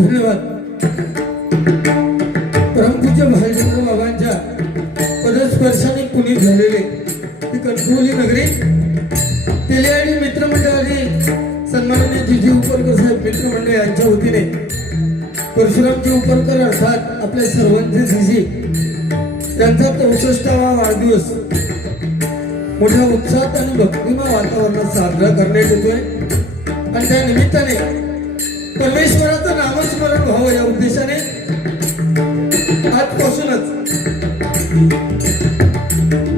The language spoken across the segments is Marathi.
धन्यवाद. परमपूज्य भालचंद्र बाबांच्या पदस्पर्शाने पुनीत झालेले ती कणकवली नगरी तेलियाडी मित्रमंडळाने सन्माननीय जीजी उपरकर साहेब मित्रमंडळ यांच्या वतीने परशुरामजी उपरकर अर्थात आपल्या सर्वांचे जीजी त्यांचा 64वा वाढदिवस मोठ्या उत्साहात आणि भक्तिमय वातावरणात साजरा करण्यात येतोय. आणि त्या निमित्ताने परमेश्वराचं नामस्मरण व्हावं या उद्देशाने आजपासूनच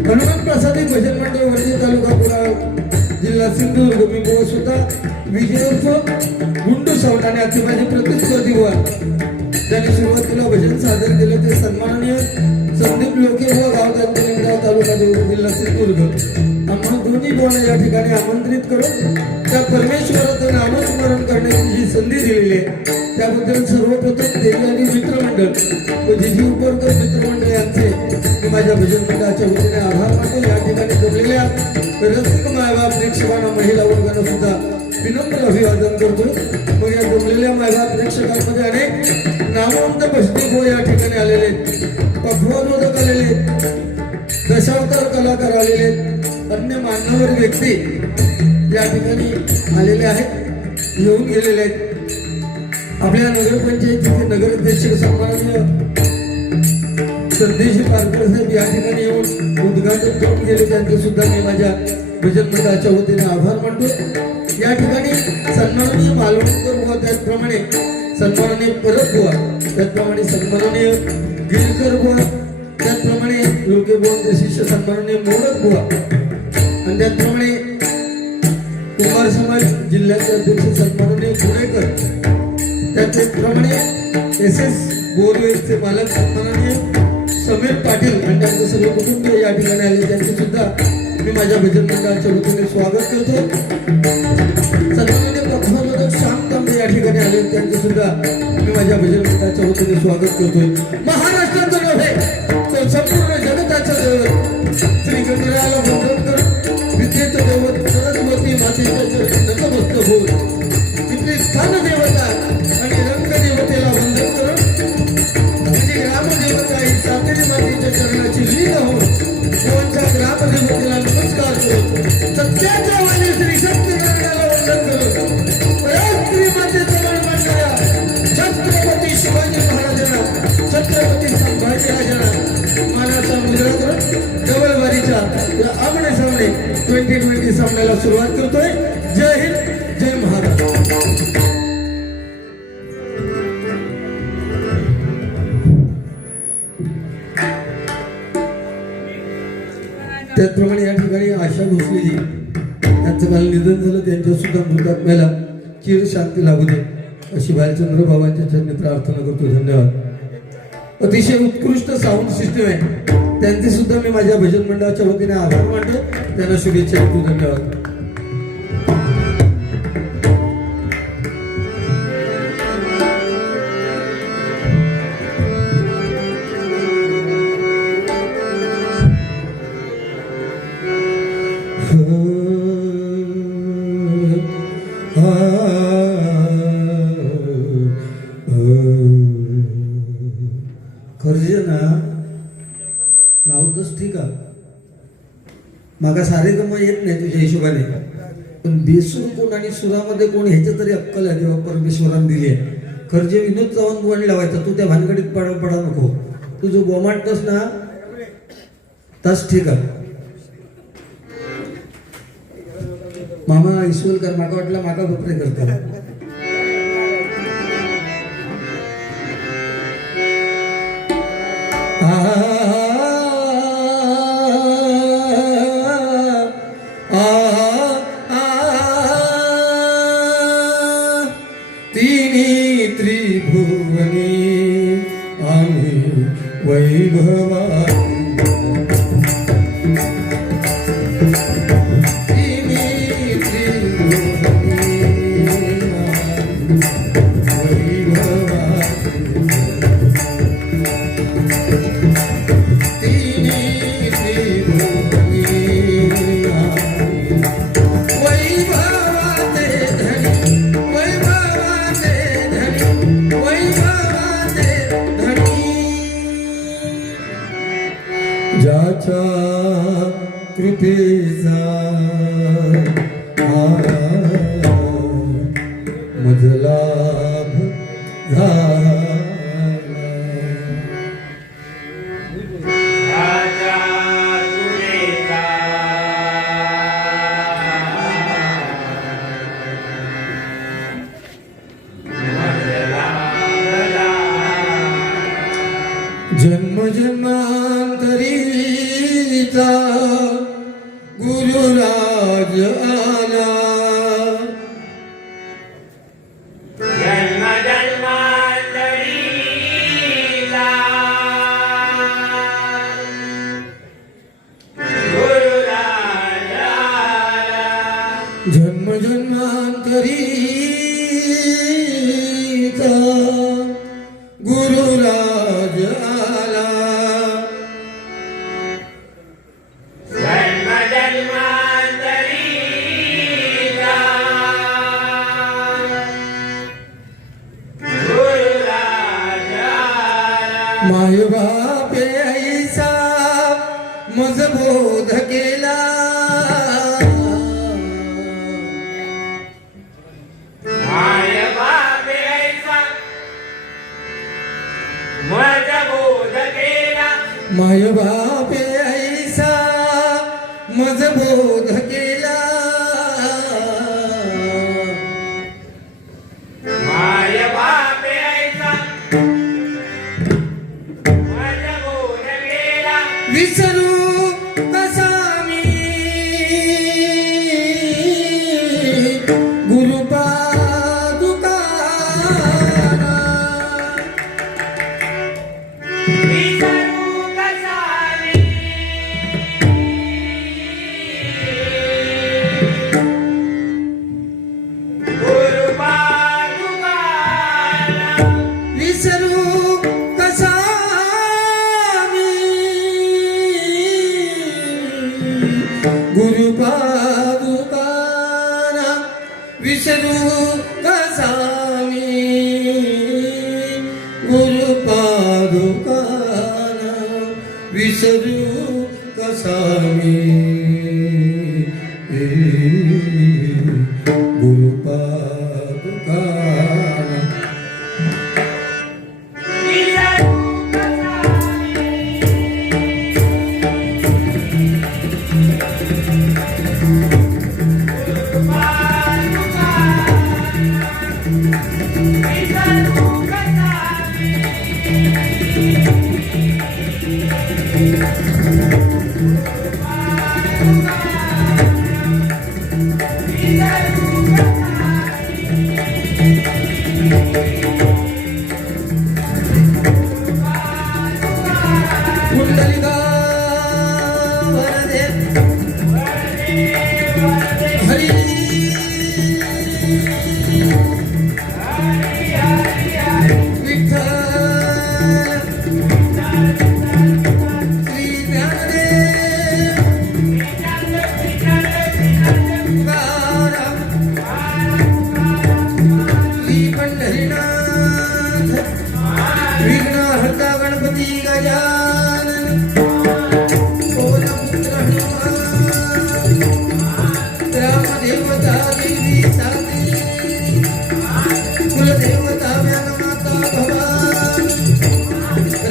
हनुमान प्रसादी भजन मंडळ वर्धी तालुका पुरा जिल्हा सिंधुदुर्ग मी स्वतः विजय उर्फ गुंडू सावंत आणि आजचे माझे प्रतिस्पर्धी व त्यांनी सुरुवातीला भजन सादर केलं ते सन्माननीय संदीप लोके व गाव दत्तलिंगगाव तालुका देवळी जिल्हा सिंधुदुर्ग आम्हाला दोन्ही बोला या ठिकाणी आमंत्रित करून त्या परमेश्वराचं नामस्मरण करण्याची जी संधी दिलेली आहे त्याबद्दल सर्वप्रथम तेलियाडी मित्रमंडळ व जीजी उपरकर मित्रमंडळ यांचे मी माझ्या भजन मंडळाच्या वतीने आभार मानतो. या ठिकाणी जमलेल्या रसिक मायबाप प्रेक्षकांना महिला वर्गांना सुद्धा विनम्र अभिवादन करतो. मग या जमलेल्या मायबाप प्रेक्षकांमध्ये अनेक नामवंत भजनिक व या ठिकाणी आलेले पक्वानोदक आलेले दशावतार कलाकार आलेले अन्य मान्यवर व्यक्ती या ठिकाणी आलेले आहेत येऊन गेलेले आहेत. आपल्या नगरपंचायतीचे नगराध्यक्ष सन्माननीय संदेशी पारकर साहेब या ठिकाणी येऊन उद्घाटन करून गेले त्यांचे सुद्धा मी माझ्या भजन मंडळाच्या वतीने आभार मानतो. या ठिकाणी सन्माननीय मालवणकर बुवा त्याचप्रमाणे सन्माननीय परब बुवा त्याचप्रमाणे सन्माननीय गिरकर बुवा त्याचप्रमाणे लोके बुवांचे शिष्य सन्माननीय मोडक बुवा आणि त्याचप्रमाणे कुमार समाज जिल्ह्याचे अध्यक्ष सन्माननीय पुणेकर त्याचप्रमाणे SS बोरवेलचे मालक सन्माननीय समीर पाटील आणि त्यांचं सगळे कुटुंब या ठिकाणी आले त्यांचे सुद्धा मी माझ्या भजन मंडळाच्या वतीने स्वागत करतो. सन्माननीय पक्वानोदक श्याम तांबे या ठिकाणी आले त्यांचे सुद्धा मी माझ्या भजन मंडळाच्या वतीने स्वागत करतोय. महाराष्ट्राचं नव्हे तर संपूर्ण जगताचं दैवत श्री गणरायाला वंदन करून विद्येचं दैवत सरस्वती मातेच्या नतमस्तक होऊन तिथली स्थान देवता आणि रंग देवतेला वंदन करून तिची ग्रामदेवता ही सातेरी मातेच्या चरणाची लीन होऊन देवांच्या ग्रामदेवतेला नमस्कार करून सत्याच्या वाणी श्री सत्यनारायणाला वंदन करून श्री मातेचं मान मानणाऱ्या छत्रपती शिवाजी महाराजांना छत्रपती संभाजी राजांना मानाचा मुजरा करून डबलबारीच्या या आमने सामने 2020 सामन्याला सुरुवात करतोय. जय हिंद जय महाराष्ट्र. त्याचप्रमाणे या ठिकाणी आशा भोसलेजी यांचं काल निधन झालं त्यांच्या सुद्धा मृतात्म्याला चिर शांती लागू दे अशी भालचंद्र बाबांच्या चरणी प्रार्थना करतो. धन्यवाद. अतिशय उत्कृष्ट साऊंड सिस्टम आहे त्यांचे सुद्धा मी माझ्या भजन मंडळाच्या वतीने आभार मानतो. त्यांना शुभेच्छा देतो. धन्यवाद. खर्जना लावतोच ठीक आहे मागा सारे गम येत नाही तुझ्या हिशोबाने पण बेसूर कोण आणि सुरामध्ये कोण ह्याच्या तरी अक्कल आहे देवा परमेश्वराने दिली आहे. खर्जे विनोद चव्हाण बोलून लावायचा तू त्या भानगडीत पडा नको. तू जो गोमाटतस ना तस ठीक आहे. मामा ईश्वरकर माका वाटला माका बपरे करतात. कृपेचा मज लाभ झाला. जन्म जन्मांतरीचा गुरुराज आला. जन्म जन्मांतरीचा गुरुराज आला. जन्म जन्मांतरीचा गुरुराज आला. जन्म जन्मांतरीचा गुरुराज आला. माय बापे ऐसा मज बोध केला. माय बापे ऐसा मज बोध केला. माय बापे ऐसा मज बोध केला. माय बापे ऐसा मज बोध केला. विसरू कसा मी गुरुपादुकाना. विसरू कसा मी गुरुपादुकाना. विसरू कसा मी गुरुपादुकाना. विसरू कसा मी गुरुपादुकाना. विसरू कसा मी गुरुपादुकाना. विसरू कसा मी कुंडलिका वरदे हरी. विठ्ठल श्री ज्ञानदेव तुकाराम श्री पंढरीनाथ विघ्नहर्ता गणपती गजानन ओलपुत्र हनुमान ग्रामदेवता देवी साधी कुलदेवता व्यानमाता भवानी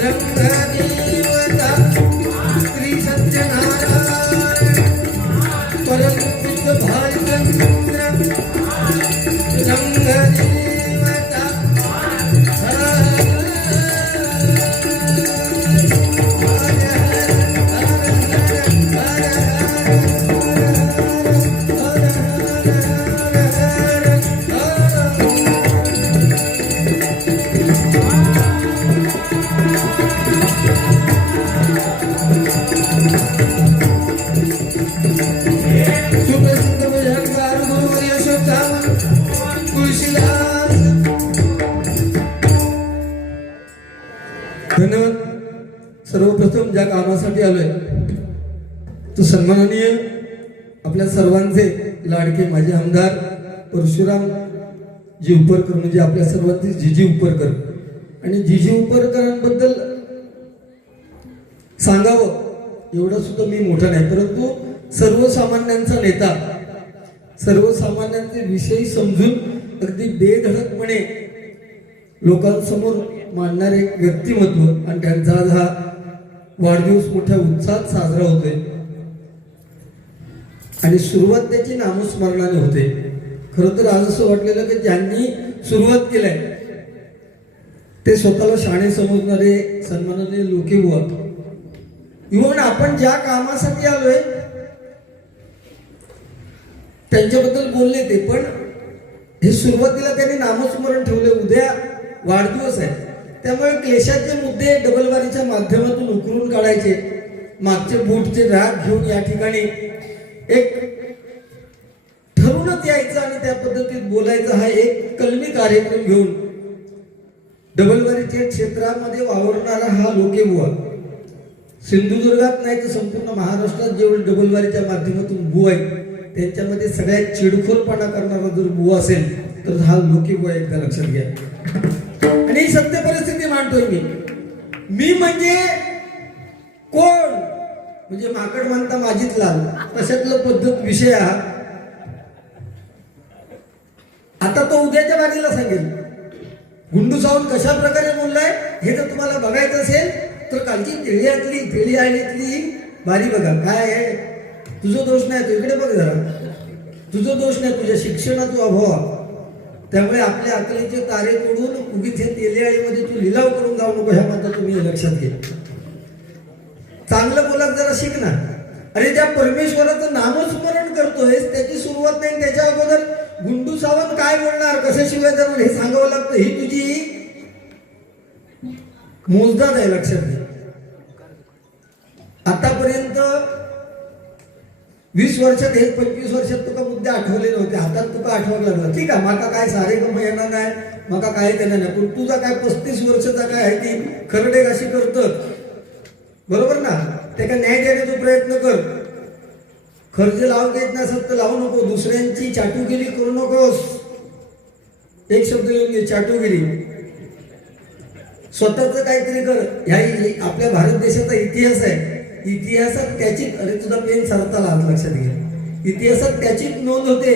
रंगदेवता श्री सत्यनारायण परमपित भालचंद्र रंगदेवता सुप्रसिद्ध भजनकार गुरुवर यशोत्तम तुळशीदास. धन्यवाद. सर्वप्रथम ज्या कामासाठी आलोय तो सन्माननीय आपल्या सर्वांचे लाडके माझे आमदार परशुराम जी उपरकर म्हणजे आपल्या सर्वांचे जीजी उपरकर. आणि जीजी उपरकरांबद्दल सांगावं एवढा सुद्धा मी मोठा नाही, परंतु सर्वसामान्यांचा नेता, सर्वसामान्यांचे विषय समजून अगदी बेधडकपणे लोकांसमोर मांडणारे व्यक्तिमत्व, आणि त्यांचा आज हा वाढदिवस मोठ्या उत्साहात साजरा होतोय आणि सुरुवात त्याची नामस्मरणाने होते. खरं तर आज असं वाटलेलं की ज्यांनी सुरुवात केलाय ते स्वतःला शाणे समजणारे सन्माननीय लोकेबुवा, इव्हन आपण ज्या कामासाठी आलोय त्यांच्याबद्दल बोलले ते, पण हे सुरुवातीला त्यांनी नामस्मरण ठेवले. उद्या वाढदिवस आहे, त्यामुळे क्लेशाचे मुद्दे डबलबारीच्या माध्यमातून उकरून काढायचे, मागचे बूटचे राग घेऊन या ठिकाणी एक ठरूनच यायचं आणि त्या पद्धतीत बोलायचं, हा एक कलमी कार्यक्रम घेऊन डबलबारीच्या क्षेत्रामध्ये वावरणारा हा लोकेबुवा, सिंधुदुर्गात नाही तर संपूर्ण महाराष्ट्रात जेवढे डबलबारीच्या माध्यमातून बुवा आहेत त्यांच्यामध्ये सगळ्यात चिडखोरपणा करणारा जर बुवा असेल तर हा लोकेबुवा, एकदा लक्षात घ्या. आणि ही सत्य परिस्थिती मांडतोय मी म्हणजे कोण, म्हणजे माकड म्हणता माझीच लाल, तशातलं पद्धत विषय हा. आता तो उद्याच्या बारीला सांगेल गुंडू सावंत कशा प्रकारे बोललाय हे जर तुम्हाला बघायचं असेल तर कालची तेळी आळीतली बारी बघा. काय आहे, तुझा दोष नाही, तू इकडे बघ जरा, तुझा दोष नाही, तुझ्या शिक्षणाचा अभाव. त्यामुळे आपल्या अकलेचे तारे तोडून उगीच हे तेलियाळीमध्ये तू लिलाव करून जाऊ नको, ह्या मात्र तुम्ही लक्षात घे. चांगलं बोलात जरा शिक ना. अरे ज्या परमेश्वराचं नामस्मरण करतोयस त्याची सुरुवात नाही, त्याच्या अगोदर गुंडू सावंत काय बोलणार, कसे शिवाय जर हे सांगावं लागतं, ही तुझी मोजदाद आहे, लक्षात घे. आतापर्यंत 20 वर्षात हे 25 वर्षात तुका मुद्दे आठवले नव्हते, हातात तुका आठवायला लागला. ठीक आहे, माका काय सारे गम येणार नाही, माका काय देणार नाही, पण तुझा काय 35 वर्षाचा काय आहे ती खरडे कशी करतं, बरोबर ना. ते काय न्याय देण्याचा प्रयत्न कर. खर्च लावून घेत नसत तर लावू नको, दुसऱ्यांची चाटुगिरी करू नकोस. एक शब्द लिहून घे, चाटुगिरी. स्वतःच काहीतरी कर. ह्या आपल्या भारत देशाचा इतिहास आहे, इतिहासात त्याची, अरे तुझा पेन सरताला हात, लक्षात घे, इतिहासात त्याचीच नोंद होते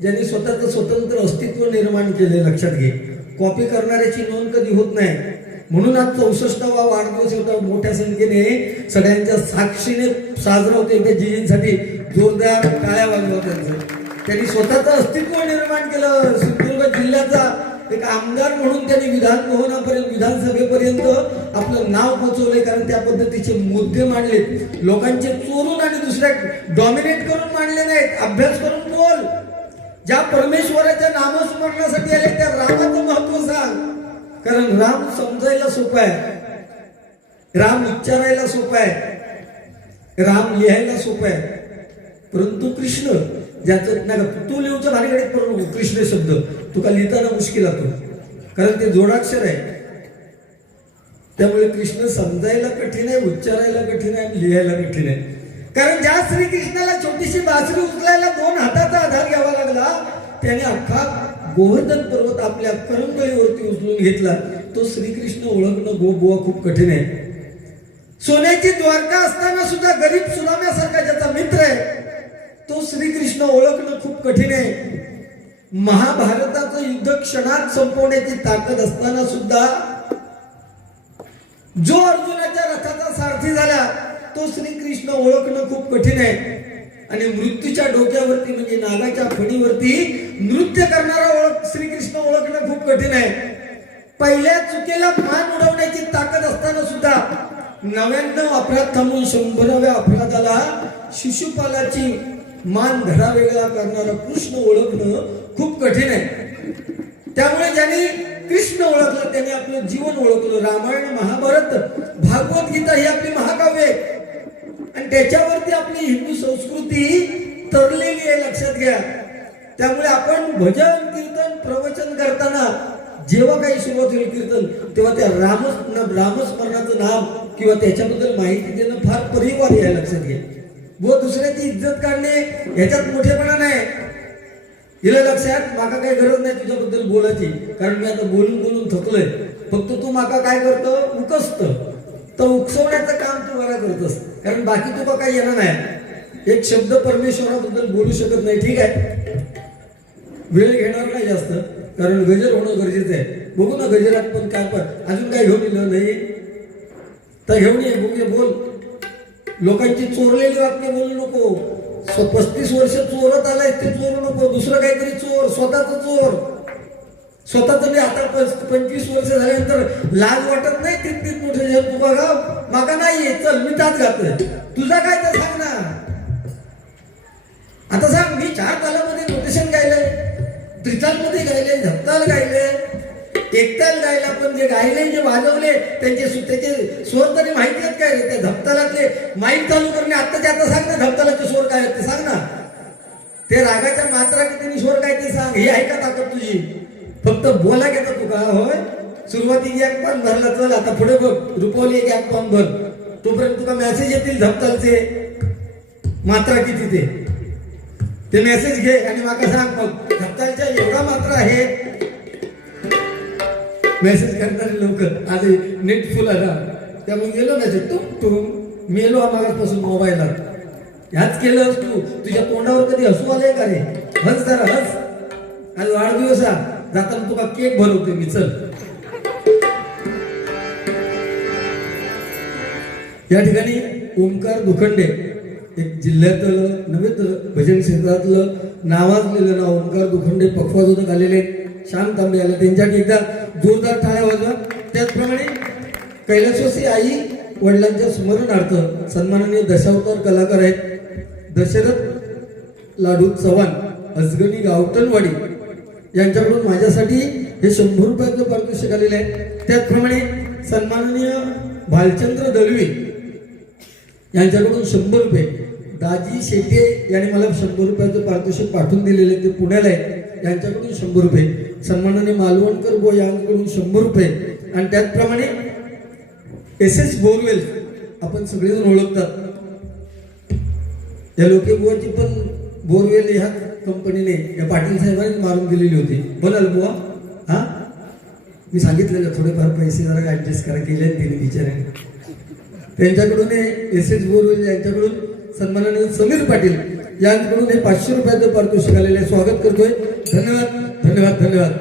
ज्यांनी स्वतःचं स्वतंत्र अस्तित्व निर्माण केले, लक्षात घे. कॉपी करणाऱ्याची नोंद कधी होत नाही. म्हणून आज 64वा वाढदिवस होता, मोठ्या संख्येने सगळ्यांच्या साक्षीने साजरा होते. त्या जिजींसाठी जोरदार टाळ्या वाजवा त्यांचं. त्यांनी स्वतःचं अस्तित्व निर्माण केलं. सिंधुदुर्ग जिल्ह्याचा एक आमदार म्हणून त्यांनी विधान भवनापर्यंत, विधानसभेपर्यंत आपलं नाव पोचवलंय, कारण त्या पद्धतीचे मुद्दे मांडले, लोकांचे चोरून आणि दुसऱ्या डॉमिनेट करून मांडले नाहीत. अभ्यास करून बोल. ज्या परमेश्वराच्या नामस्मरणासाठी आले त्या रामाचं महत्व सांग, कारण राम समजायला सोपं आहे, राम उच्चारायला सोपं आहे, राम लिहायला सोपं आहे, परंतु कृष्ण ज्याचं नाही का, तू लिहूच्या भानगडीत करू नको. कृष्ण शब्द तुका लिहिताना मुश्किल होतो, कारण ते जोडाक्षर आहे. त्यामुळे कृष्ण समजायला कठीण आहे, उच्चारायला कठीण आहे, लिहायला कठीण आहे. कारण ज्या श्रीकृष्णाला छोटीशी बासरी उचलायला 2 हाताचा आधार घ्यावा लागला, त्याने अख्खा गोवर्धन पर्वत आपल्या करंगळीवरती उचलून घेतला. तो श्रीकृष्ण ओळखणं गोबुवा खूप कठीण आहे. सोन्याची द्वारका असताना सुद्धा गरीब सुनाम्यासारखा ज्याचा मित्र आहे तो श्रीकृष्ण ओळखणं खूप कठीण आहे. महाभारताचं युद्ध क्षणात संपवण्याची ताकद असताना सुद्धा जो अर्जुनाच्या रथाचा सारथी झाला तो श्रीकृष्ण ओळखणं खूप कठीण आहे. आणि मृत्यूच्या डोक्यावरती म्हणजे नागाच्या फणीवरती नृत्य करणारा श्रीकृष्ण ओळखणं खूप कठीण आहे. पहिल्या चुकीला मान उडवण्याची ताकद असताना सुद्धा 99 अपराध थांबून 100व्या अपराधाला शिशुपालाची मान धडा वेगळा करणारा कृष्ण ओळखणं खूप कठीण आहे. त्यामुळे ज्यांनी कृष्ण ओळखलं त्याने आपलं जीवन ओळखलं. रामायण, महाभारत, भागवत गीता ही आपली महाकाव्य आहे आणि त्याच्यावरती आपली हिंदू संस्कृती तरलेली आहे, लक्षात घ्या. त्यामुळे आपण भजन, कीर्तन, प्रवचन करताना जेव्हा काही सुरुवात होईल कीर्तन, तेव्हा त्या रामस्मरणाचं नाम किंवा त्याच्याबद्दल माहिती देणं फार परिवार आहे, लक्षात घ्या. व दुसऱ्याची इज्जत काढणे ह्याच्यात मोठेपणा नाही. हिला लक्षात, माका काही गरज नाही तुझ्याबद्दल बोलायची, कारण मी आता बोलून बोलून थकलोय. फक्त तू माका काय करतो, उकसत, तर उकसवण्याचं काम तू मला करतोस. कारण बाकी तुका काही येणार नाही. एक शब्द परमेश्वराबद्दल बोलू शकत नाही, ठीक आहे. वेळ घेणार नाही जास्त, कारण गजर होणं गरजेचं आहे. बघू ना गजरात पण काय, पण अजून काय घेऊन येलं नाही तर घेऊन ये, बघूया, बोल. लोकांची चोरलेली वाक्य बोलू नको. 35 वर्ष चोरत आलाय ते चोरू नको, दुसरं काहीतरी चोर, स्वतःच चोर. स्वतःच मी आता 25 वर्ष झाल्यानंतर लाज वाटत नाही. तितकीच मोठे जग तू बघा मागा नाहीये, चल मी त्याच घातोय. तुझा काय तर सांग ना. आता सांग, मी 4 तालामध्ये नोटेशन गायलंय, त्रितालमध्ये गायले, धप्ताल गायले, एकताल गायला, पण जे गायले जे वाजवले त्याचे स्वर तरी माहिती आहेत काय रे? त्या धप्तालातले माईक चालू करणे आत्ताच्या आता सांग ना, धप्तालाचे स्वर काय आहेत ते सांग ना. ते रागाच्या मात्रा किती स्वर काय ते सांग. ही आहे का ताकद तुझी? फक्त बोला घेता तू का? होय, सुरुवाती एक पान भरला, चल आता पुढे बघ, रुपवली एक पान भर, तोपर्यंत तुला मेसेज येतील धप्तालचे मात्रा किती ते मेसेज घे आणि माका सांग. मग धप्तालच्या एवढा मात्रा आहे, मेसेज करणारे लोक आज नेट फुल आला, त्यामुळे गेलो मेसेज तू मेलो मागासपासून मोबाईलला. ह्याच केलं तू. तुझ्या तोंडावर कधी हसू आलंय का रे? हस जरा हस. आज वाढदिवस जाताना तुका केक भरवते मी, चल. या ठिकाणी ओंकार दुखंडे, एक जिल्ह्यातलं नव्हे तर भजन क्षेत्रातलं नावाजलेलं नाव ओंकार दुखंडे पक्वाजोदक आलेले, शांत तांबे आले, त्यांच्यासाठी एकदा जोरदार टाळ्या वाजवा. त्याचप्रमाणे कैलासवासी आई वडिलांच्या स्मरणार्थ सन्माननीय दशावतार कलाकार आहेत दशरथ लाडू चव्हाण, अजगणी गावटणवाडी, यांच्याकडून माझ्यासाठी हे 100 रुपयाचं पारितोषिक आलेलं आहे. त्याचप्रमाणे सन्माननीय भालचंद्र दळवी यांच्याकडून 100 रुपये, दाजी शेटे यांनी मला 100 रुपयाचं पारितोषिक पाठवून दिलेले, ते पुण्याला आहे, यांच्याकडून 100 रुपये. सन्माननीय मालवणकर गो यांच्याकडून 100 रुपये. आणि त्याचप्रमाणे SS बोरवेल, आपण सगळेजण ओळखतात, या लोके बुवाची पण बोरवेल ह्या कंपनीने या पाटील साहेबांनी मारून दिलेली होती. बोलाल बुवा? हा, मी सांगितलेलं थोडेफार पैसे जरा ऍडजस्ट करा, केले तिने बिचाऱ्याने. त्यांच्याकडून SS बोरवेल यांच्याकडून सन्माननीय समीर पाटील यांच्याकडून हे 500 रुपयाचं पारितोषिक आलेले, स्वागत करतोय. धन्यवाद धन्यवाद धन्यवाद.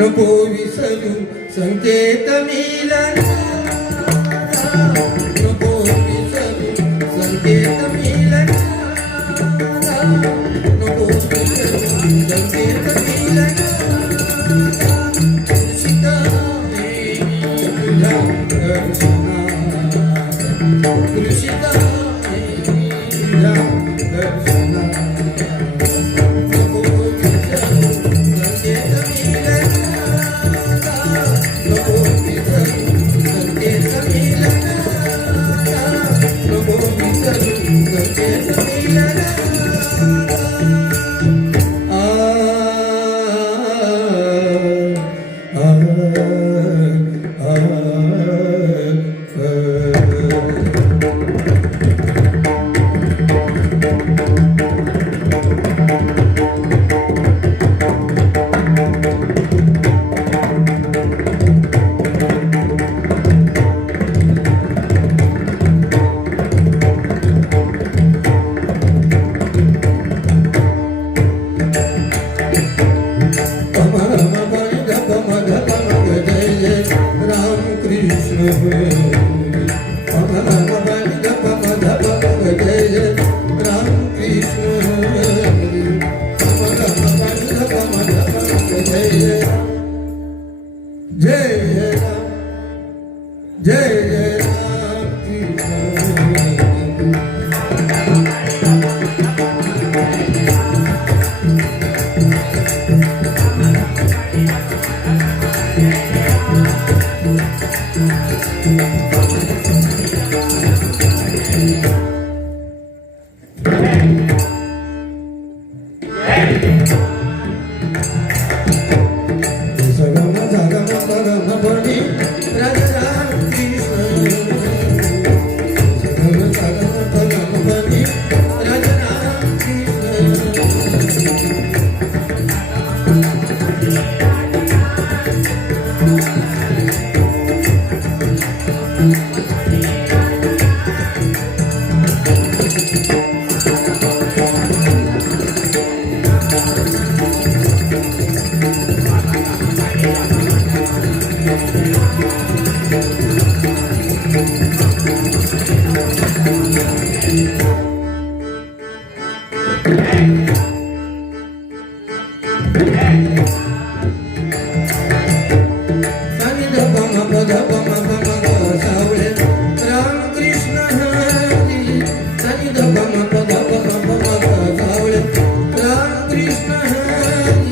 नको विसरू संकेत मिलन, नको विसरू संकेत मिलन, नको विसरू संकेत मिलन. सीता तुला दर्शना, कृषिता तुला दर्शना, नको विसरू संकेत मिलन, नको विसरू संकेत मिलन, नको विसरू संकेत मिलन. Radha Krishna सानी ध प म प ध प म प म ग सावळे राम कृष्ण हरी सानी ध प म प ध प म प म ग सावळे राम कृष्ण हरी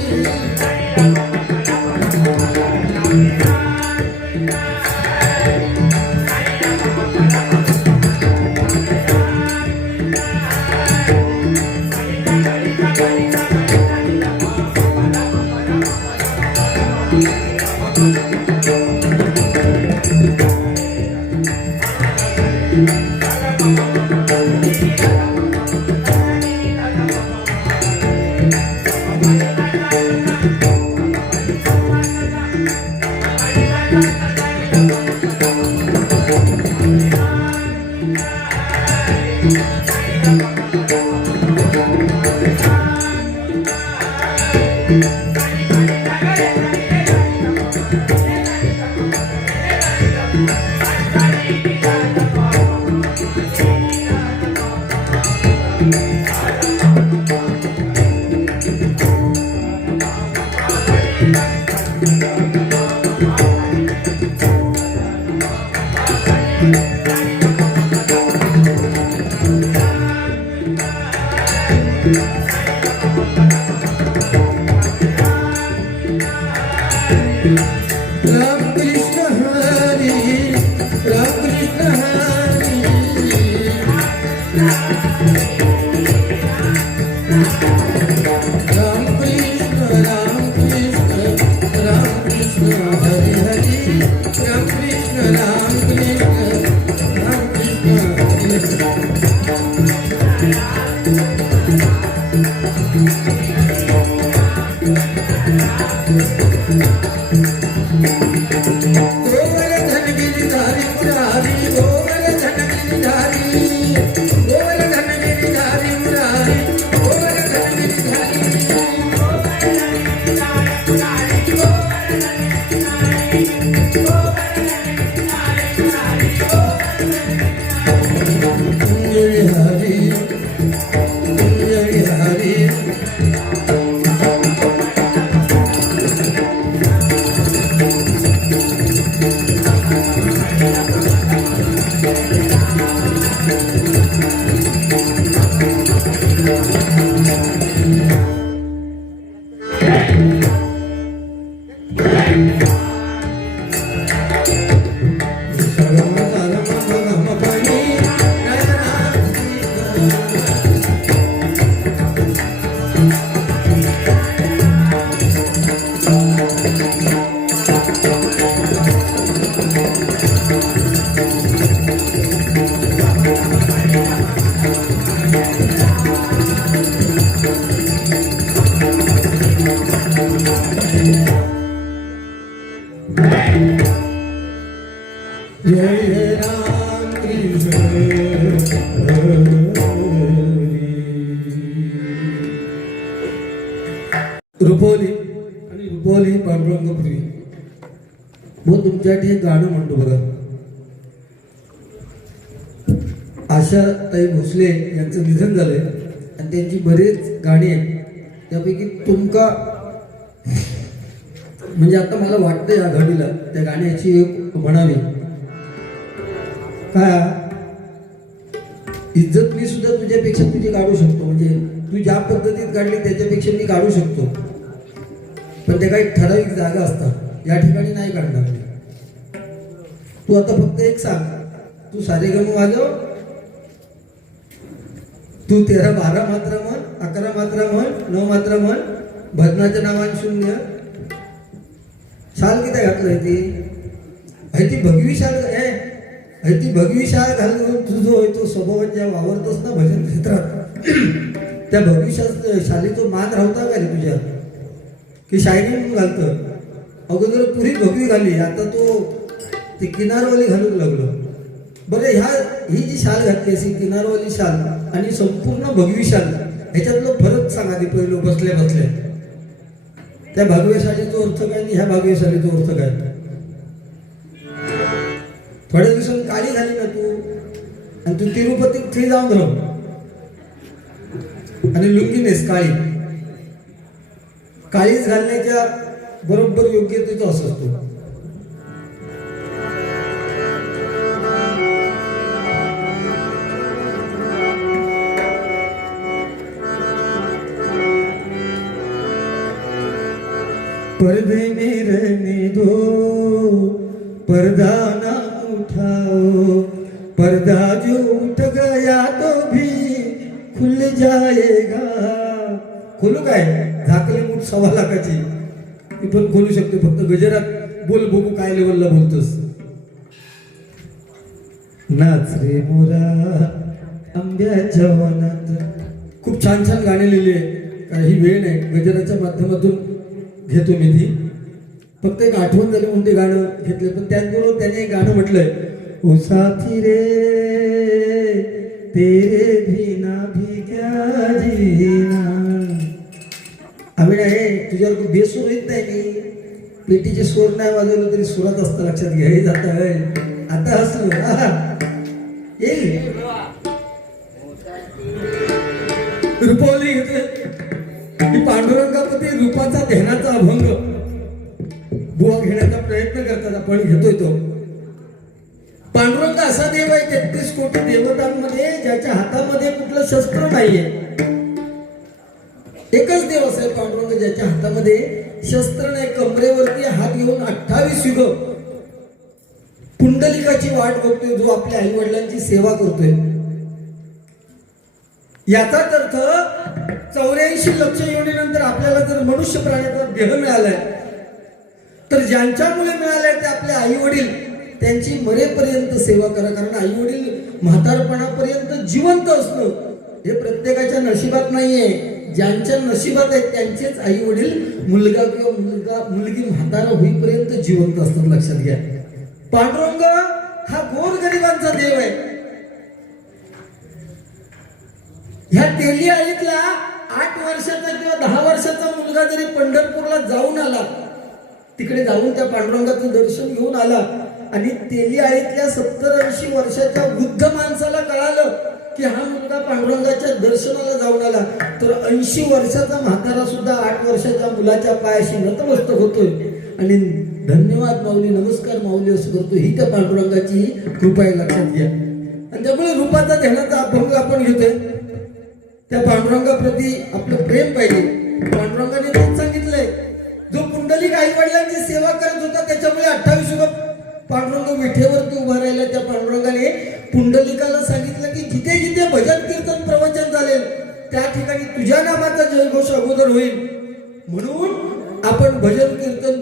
राम कृष्ण हरी राम कृष्ण हरी राम कृष्ण हरी हरी राम कृष्ण हरी गोवर्धन गिरिधारी मुरारी गोवर्धन गिरिधारी गोवर्धन गिरिधारी मुरारी गोवर्धन गिरिधारी जय हरी जय हरी जय राम कृष्ण रुपोली आणि रुपोली पांडुरंगपुरी मग तुमच्यासाठी एक गाणं म्हणतो बघा. आशाताई भोसले यांचं निधन झालंय आणि त्यांची बरेच गाणी आहेत. त्यापैकी तुमका म्हणजे आता मला वाटतं या घडीला त्या गाण्याची एक म्हणावी. काय इज्जत मी सुद्धा तुझ्यापेक्षा तुझी काढू शकतो, म्हणजे तू ज्या पद्धतीत काढली त्याच्यापेक्षा मी काढू शकतो, पण त्या काही ठराविक जागा असतात, या ठिकाणी नाही काढणार. तू आता फक्त एक सांग, तू सारेगम वाजव, तू 13-12 मात्रा म्हण, 11 मात्रा म्हण, 9 मात्रा म्हण, भजनाच्या नावाने 0. शाल किती घातलंय ती भगवी शाल आहे, ती भगवी शाल घालून तुझं होय तो स्वभाव ज्या वावरतोस ना भजन क्षेत्रात, त्या भगवी शालीचा मान राहता का रे तुझ्या, की शायनी म्हणून घालतं. अगोदर पुरी भगवी घाली, आता तो ती किनारवाली घालून लागलो. बरं, ही जी शाल घातली अशी किनारवाली शाल आणि संपूर्ण भगवी शाल, ह्याच्यातलं फरक सांगा आधी पहिलं बसल्या बसल्या. त्या भगव्या शालीचा अर्थ काय आणि ह्या भगव्या शालीचा अर्थ काय. थोड्या दिवसांनी काळी झाली ना तू, आणि तू तिरुपतीत जाऊन राह, आणि लुंगी नेस काळी. काळीच घालण्याच्या बरोबर योग्यतेचा असं असतो. पर्दे में रहने दो, पर्दा ना उठाओ, पर्दा जो उठ गया तो भी खुल जाएगा. खोलू काय? झाकली मूठ 1.25 लाखाची, ती पण खोलू शकते. फक्त गजरात बोल बघू काय लेवलला बोलतोस. नाच रे मोरा आंब्याच्या वनात. खूप छान छान गाणे लिहिले. काही वेळ नाही, गजराच्या माध्यमातून घेतो मी ती. फक्त एक आठवण झाली म्हणून ते गाणं घेतलं. पण त्याचबरोबर त्याने एक गाणं म्हटलंय, ओ साथी रे तेरे बिना भी क्या जीना. आम्ही नाही तुझ्यावर बेसूर येत नाही. मी पेटीचे स्वर नाही वाजवलं तरी सुरात असतं, लक्षात घ्या. हे जात आता हसलो येईल. रुपवली घेतोय की पांडुरंगापती रूपाचा ध्यानाचा अभंग बुवा घेण्याचा प्रयत्न करतात. आपण घेतोय तो. पांडुरंग असा देव आहे 33 कोटी देवतांमध्ये ज्याच्या हातामध्ये कुठलं शस्त्र नाहीये. एकच देव असा आहे पांडुरंग ज्याच्या हातामध्ये शस्त्र नाही. कमरेवरती हात घेऊन 28 युग पुंडलिकाची वाट बघतोय, जो आपल्या आई वडिलांची सेवा करतोय. याचाच अर्थ 84 लक्ष योनीनंतर आपल्याला जर मनुष्य प्राण्याचा देह मिळालाय तर ज्यांच्यामुळे मिळालाय ते आपले आई वडील, त्यांची मरेपर्यंत सेवा करा. कारण आई वडील म्हातारपणापर्यंत जिवंत असणं हे प्रत्येकाच्या नशिबात नाहीये. ज्यांच्या नशिबात आहे त्यांचेच आई वडील मुलगा किंवा मुलगी म्हातारा होईपर्यंत जिवंत असतात. लक्षात घ्या. पांडुरंग हा गोरगरिबांचा देव आहे. ह्या तेली आळीतला 8 वर्षाचा किंवा 10 वर्षाचा मुलगा जरी पंढरपूरला जाऊन आला, तिकडे जाऊन त्या पांडुरंगाचं दर्शन घेऊन आला आणि तेली आळीतल्या 70-80 वर्षाच्या वृद्ध माणसाला कळालं की हा मुलगा पांडुरंगाच्या दर्शनाला जाऊन आला, तर 80 वर्षाचा म्हातारा सुद्धा 8 वर्षाच्या मुलाच्या पायाशी नतमस्तक होतोय आणि धन्यवाद माऊली, नमस्कार माऊली असं करतो. ही त्या पांडुरंगाची कृपा आहे. लक्षात घ्या. आणि त्यामुळे रूपाचा ध्यानाचा अभंग आपण घेतोय. त्या पांडुरंगाप्रती आपलं प्रेम पाहिजे. पांडुरंगाने तेच सांगितलंय, जो पुंडलिक आई वडिलांची सेवा करत होता त्याच्यामुळे 28 युग पांडुरंग विठेवरती उभा राहिला. त्या पांडुरंगाने पुंडलिकाला सांगितलं की जिथे जिथे भजन कीर्तन प्रवचन झाले त्या ठिकाणी तुझ्या नामाचा जयघोष अगोदर होईल. म्हणून आपण भजन कीर्तन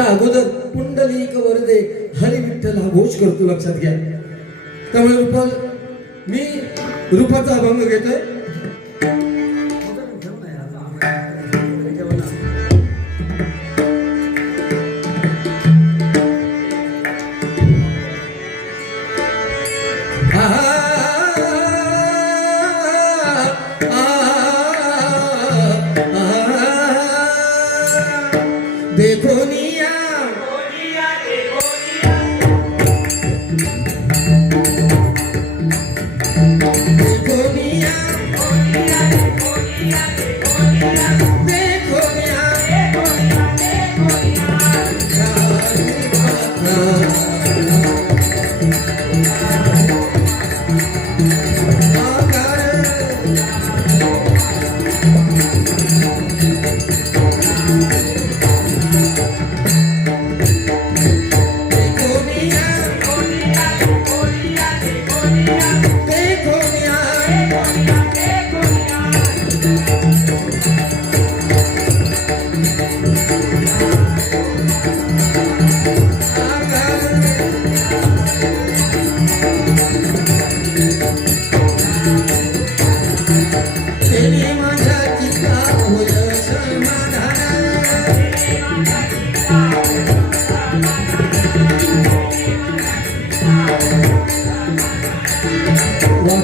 अगोदर पुंडलिक वरदे हरी विठ्ठल हा घोष करतो. लक्षात घ्या. त्यामुळे मी रूपाचा अभंग घेतोय. देखो निया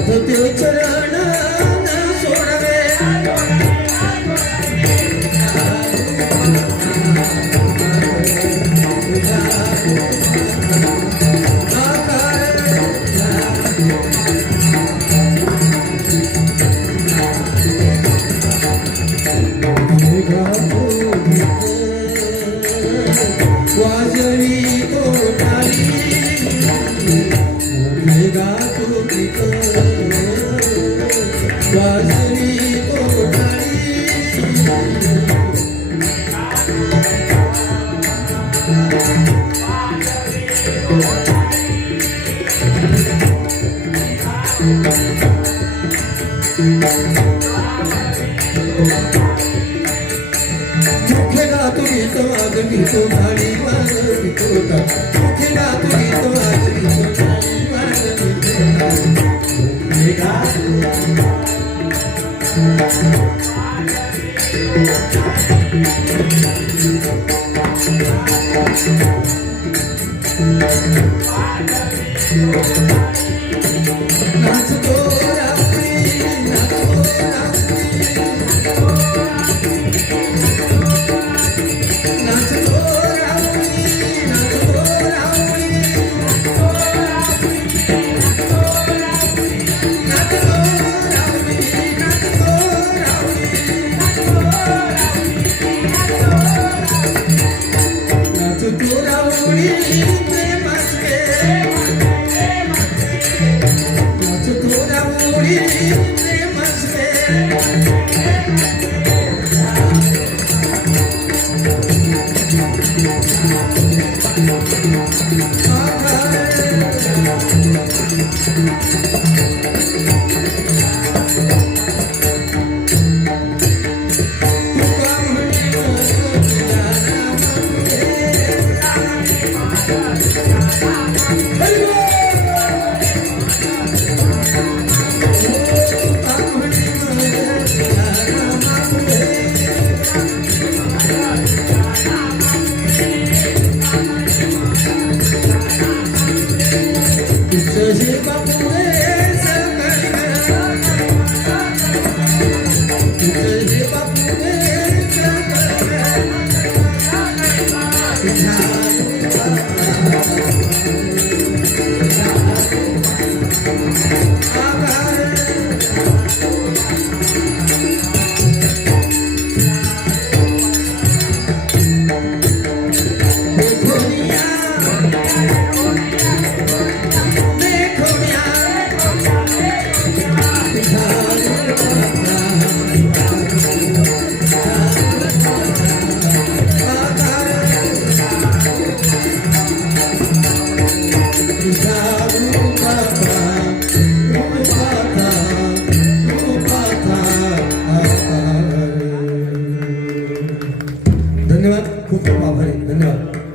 वाटते चरण न सोडवे. वाजवी कोठारी मुखे गातो गीत वाजवी कोठारी वाजवी कोठा मुखे गातो गीत वाजवी कोठारी वाजवी कोठा नाचतो रात्री नाचतो रात्री नाचतो रात्री नाचतो रात्री नाचतो रात्री नाचतो रात्री प्रेमाचे नाचतो रात्री प्रेमाचे धन्यवाद खूप खूप आभारी धन्यवाद.